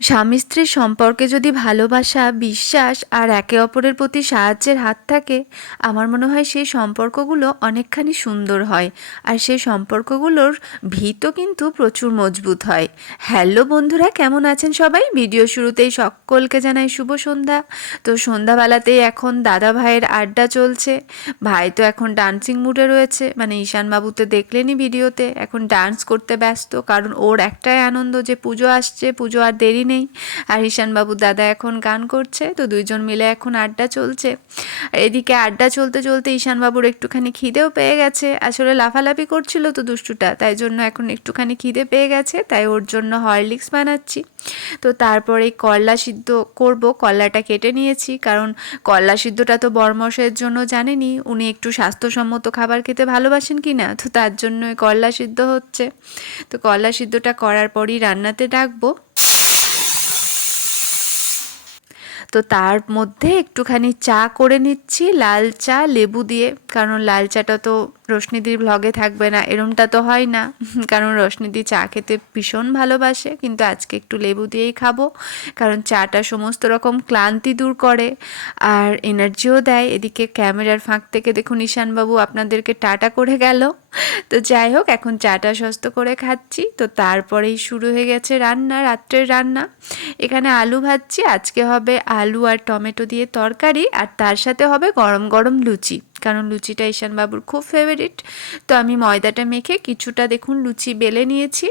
স্বামী স্ত্রীর সম্পর্কে যদি ভালোবাসা, বিশ্বাস আর একে অপরের প্রতি সাহায্যের হাত থাকে, আমার মনে হয় সেই সম্পর্কগুলো অনেকখানি সুন্দর হয়। আর সেই সম্পর্কগুলোর ভিতও কিন্তু প্রচুর মজবুত হয়। হ্যালো বন্ধুরা, কেমন আছেন সবাই? ভিডিও শুরুতেই সকলকে জানাই শুভ সন্ধ্যা। তো সন্ধ্যাবেলাতেই এখন দাদা ভাইয়ের আড্ডা চলছে। ভাই তো এখন ডান্সিং মুডে রয়েছে। মানে ঈশানবাবু তো দেখলেনি ভিডিওতে। এখন ডান্স করতে ব্যস্ত। কারণ ওর একটাই আনন্দ যে পুজো আসছে। পুজো আর দেরি নেই। আর ঈশানবাবুর দাদা এখন গান করছে, তো দুইজন মিলে এখন আড্ডা চলছে। এদিকে আড্ডা চলতে চলতে ঈশানবাবুর একটুখানি খিদেও পেয়ে গেছে। আসলে লাফালাফি করছিল তো দুষ্টুটা, তাই জন্য এখন একটুখানি খিদে পেয়ে গেছে, তাই ওর জন্য হরলিক্স বানাচ্ছি। তো তারপরে করলা সিদ্ধ করব, কলাটা কেটে নিয়েছি, কারণ করলা সিদ্ধটা তো বরমশের জন্য জানেনি, উনি একটু স্বাস্থ্যসম্মত খাবার খেতে ভালোবাসেন কি না, তো তার জন্য করলা সিদ্ধ হচ্ছে। তো করলা সিদ্ধটা করার পরই রান্নাতে ডাকবো। তো তার মধ্যে একটুখানি চা করে নিচ্ছি, লাল চা, লেবু দিয়ে। কারণ লাল চাটা তো রশ্মিদির ভ্লগে থাকবে না, এরমটা তো হয় না। কারণ রশ্মিদি চা খেতে ভীষণ ভালোবাসে, কিন্তু আজকে একটু লেবু দিয়েই খাব। কারণ চাটা সমস্ত রকম ক্লান্তি দূর করে, আর এনার্জিও দেয়। এদিকে ক্যামেরার ফাঁক থেকে দেখুন ঈশানবাবু আপনাদেরকে টাটা করে গেল। তো যাই হোক, এখন চাটা সস্ত করে খাচ্ছি। তো তারপরেই শুরু হয়ে গেছে রান্না, রাত্রের রান্না। এখানে আলু ভাজছি, আজকে হবে আলু আর টমেটো দিয়ে তরকারি, আর তার সাথে হবে গরম গরম লুচি। কারণ লুচিটা ঈশানবাবুর খুব ফেভারিট তো আমি ময়দাটা মেখে কিছুটা দেখুন লুচি বেলে নিয়েছি।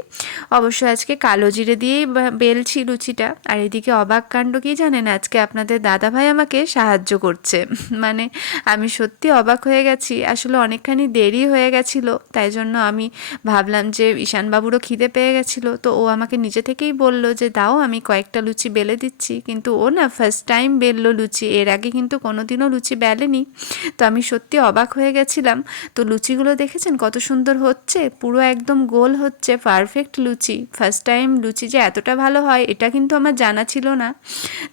অবশ্য আজকে কালো জিরে দিয়েই বেলছি লুচিটা। আর এদিকে অবাক কাণ্ড কী জানেন? আজকে আপনাদের দাদাভাই আমাকে সাহায্য করছে। মানে আমি সত্যি অবাক হয়ে গেছি। আসলে অনেকখানি দেরি হয়ে গেছিল। তাই জন্য আমি ভাবলাম যে ঈশানবাবুরও খিদে পেয়ে গেছিল। তো ও আমাকে নিজে থেকেই বলল যে, দাও, আমি কয়েকটা লুচি বেলে দিচ্ছি। কিন্তু ও না ফার্স্ট টাইম বেললো লুচি। এর আগে কিন্তু কোনোদিনও লুচি বেলেনি। তো আমি সত্যি অবাক হয়ে গেছিলাম। তো লুচিগুলো দেখেছেন? কত সুন্দর হচ্ছে। পুরো একদম গোল হচ্ছে। পারফেক্ট লুচি। ফার্স্ট টাইম লুচি যে এতটা ভালো হয়, এটা কিন্তু আমার জানা ছিল না।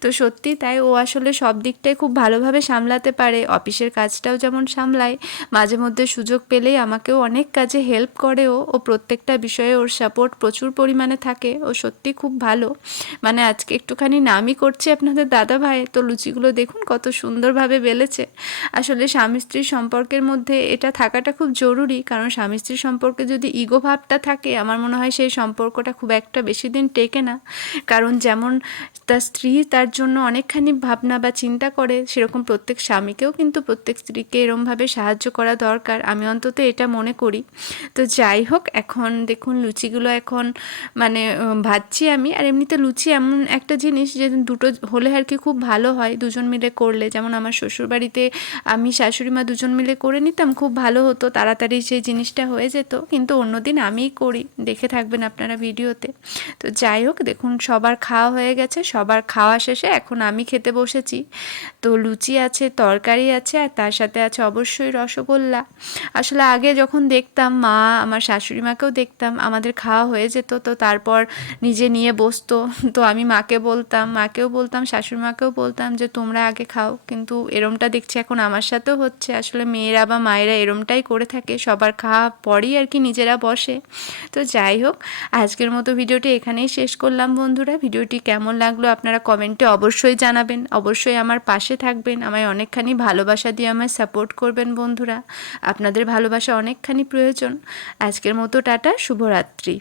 তো সত্যি তাই ও আসলে সব দিকটাই খুব ভালোভাবে সামলাতে পারে। অফিসের কাজটাও যেমন সামলায়, মাঝে মধ্যে সুযোগ পেলেই আমাকেও অনেক কাজে হেল্প করে ও। ও প্রত্যেকটা বিষয়ে ওর সাপোর্ট প্রচুর পরিমাণে থাকে। ও সত্যি খুব ভালো। মানে আজকে একটুখানি নামই করছে আপনাদের দাদা ভাই তো লুচিগুলো দেখুন কত সুন্দরভাবে বেলেছে। আসলে স্বামী স্ত্রী সম্পর্কের মধ্যে এটা থাকাটা খুব জরুরি। কারণ স্বামী স্ত্রীর সম্পর্কে যদি ইগো ভাবটা থাকে, আমার মনে হয় সেই সম্পর্কটা খুব একটা বেশি দিন টেকে না। কারণ যেমন তার স্ত্রী তার জন্য অনেকখানি ভাবনা বা চিন্তা করে, সেরকম প্রত্যেক স্বামীকেও কিন্তু প্রত্যেক স্ত্রীকে এরমভাবে সাহায্য করা দরকার। আমি অন্তত এটা মনে করি। তো যাই হোক, এখন দেখুন লুচিগুলো এখন মানে ভাজছি আমি। আর এমনিতে লুচি এমন একটা জিনিস যে দুটো হলে আর কি খুব ভালো হয়, দুজন মিলে করলে। যেমন আমার শ্বশুরবাড়িতে আমি শাশুড়ি মা দুজন মিলে করে নিতাম, খুব ভালো হতো, তাড়াতাড়ি সেই জিনিসটা হয়ে যেত। কিন্তু অন্যদিন আমিই করি, দেখে থাকবেন আপনারা ভিডিওতে। তো যাই হোক, দেখুন, সবার খাওয়া হয়ে গেছে, সবার খাওয়া শেষে এখন আমি খেতে বসেছি। তো লুচি আছে, তরকারি আছে, আর তার সাথে আছে অবশ্যই রসগোল্লা। আসলে আগে যখন দেখতাম, মা আমার শাশুড়ি মাকেও দেখতাম, আমাদের খাওয়া হয়ে যেত, তো তারপর নিজে নিয়ে বসতো। তো আমি মাকে বলতাম, মাকেও বলতাম, শাশুড়ি মাকেও বলতাম যে, তোমরা আগে খাও। কিন্তু এরমটা দেখছি এখন আমার সাথেও হচ্ছে। আসলে মেয়েরা বা মায়েরা এরমটাই করে থাকে, সবার খাওয়া পরেই আর কি নিজেরা বসে। তো যাই হোক, আজকের মতো ভিডিওটি এখানেই শেষ করলাম বন্ধুরা। ভিডিওটি কেমন লাগল আপনারা কমেন্টে অবশ্যই জানাবেন। অবশ্যই আমার পাশে থাকবেন, আমায় অনেকখানি ভালোবাসা দিয়ে আমায় সাপোর্ট করবেন বন্ধুরা। আপনাদের ভালোবাসা অনেকখানি প্রয়োজন। আজকের মতো টাটা, শুভরাত্রি।